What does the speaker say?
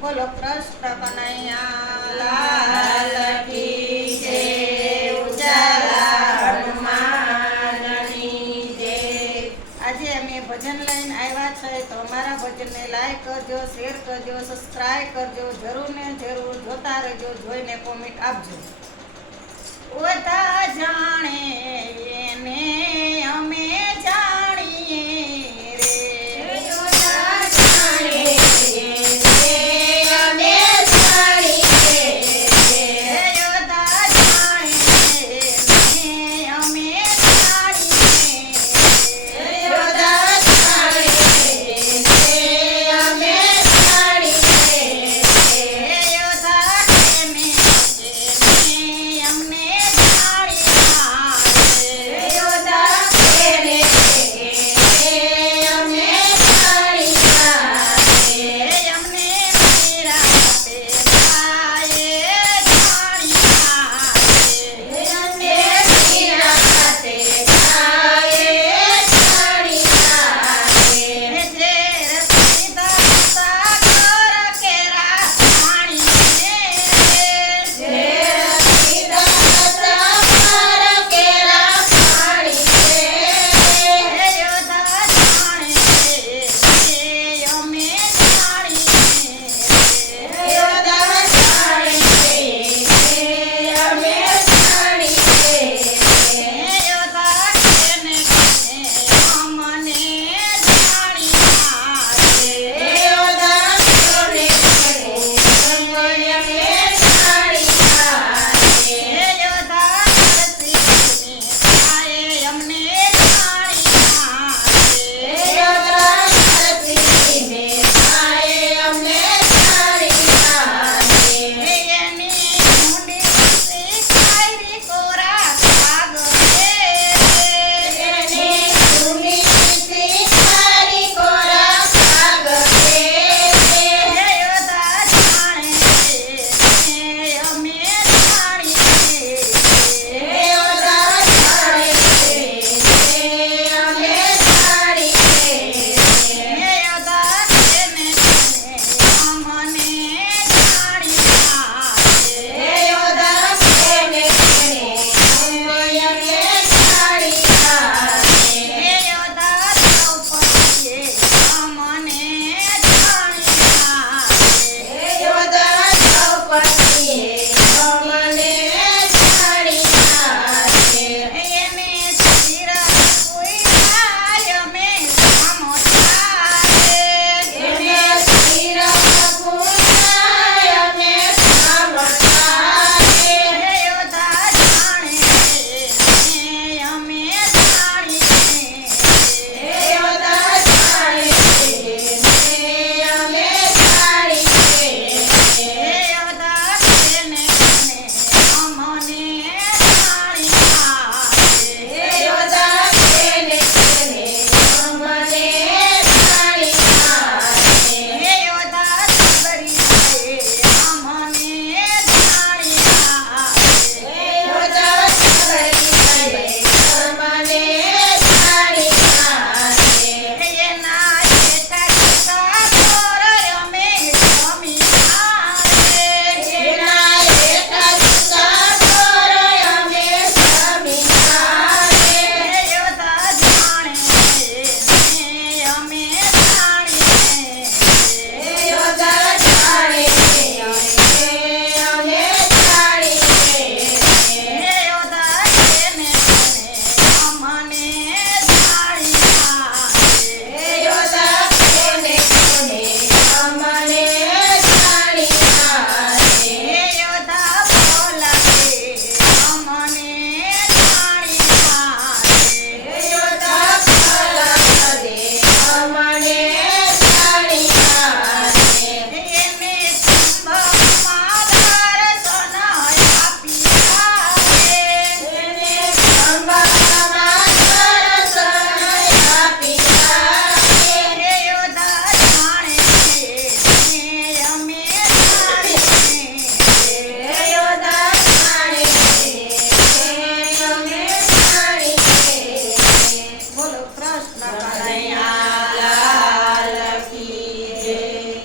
બોલો કૃષ્ણ કનૈયા લાલ કી જય ઉજાલા હનુમાનની જય. આજે અમે ભજન લઈને આવ્યા છે, તો અમારા ભજનને લાઈક કરજો શેર કરજો સબસ્ક્રાઈબ કરજો, જરૂર ને જરૂર જોતા રહેજો, જોઈને કોમેન્ટ આપજો. ઓતા જાણે